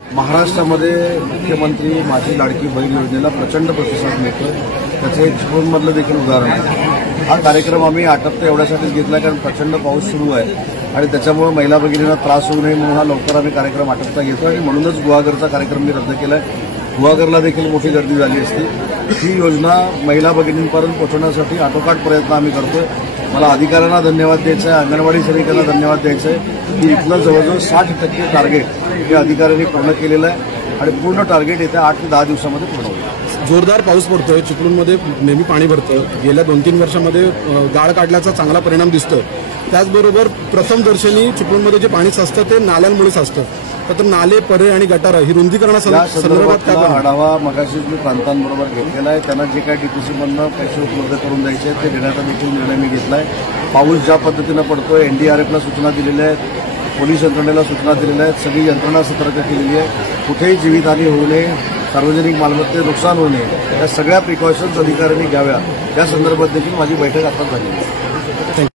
महाराष्ट्रामध्ये मुख्यमंत्री माझी लाडकी बहीण योजनेला प्रचंड प्रतिसाद मिळतो। त्याचे एक चिपळूणमधलं देखील उदाहरण आहे। हा कार्यक्रम आम्ही आटपता एवढ्यासाठीच घेतला कारण प्रचंड पाऊस सुरू आहे आणि त्याच्यामुळे महिला भगिनींना त्रास होऊ नये म्हणून हा लवकर आम्ही कार्यक्रम आटपता घेतो आणि म्हणूनच गुहागरचा कार्यक्रम मी रद्द केलाय। गुहागरला देखील मोठी गर्दी झाली असती। ही योजना महिला भगिनींपर्यंत पोहोचवण्यासाठी आटोकाट प्रयत्न आम्ही करतोय। मला अधिकाऱ्यांना धन्यवाद द्यायचा आहे, अंगणवाडी सेविकांना धन्यवाद द्यायचा आहे की इथलं जवळजवळ 60% टार्गेट हे अधिकाऱ्यांनी पूर्ण केलेलं आहे आणि पूर्ण टार्गेट येत्या 8 ते 10 दिवसामध्ये पूर्ण होईल। जोरदार पाऊस पडतोय, चिपळूणमध्ये नेहमी पाणी भरतं। गेल्या 2-3 वर्षांमध्ये गाळ काढल्याचा चांगला परिणाम दिसतोय। त्याचबरोबर प्रथम दर्शनी चिपळूणमध्ये जे पाणी साचतं ते नाल्यांमुळे साचतं। तर नाले, परे आणि गटार ही रुंदीकरणासंदर्भात काय आढावा मगाशीच मी प्रांतांबरोबर घेतलेला आहे। त्यांना जे काही डीपीसीमधनं पैसे उपलब्ध करून द्यायचे ते देण्याचा देखील निर्णय मी घेतलाय। पाऊस ज्या पद्धतीनं पडतोय, एनडीआरएफला सूचना दिलेल्या आहेत, पोलीस यंत्रणेला सूचना दिलेल्या आहेत, सगळी यंत्रणा सतर्क केलेली आहे। कुठेही जीवितहानी होऊ नये, सार्वजनिक मालमत्तेत नुकसान होऊ नये, या सगळ्या प्रिकॉशन्स अधिकाऱ्यांनी घ्याव्या, या संदर्भात देखील माझी बैठक आता झाली आहे।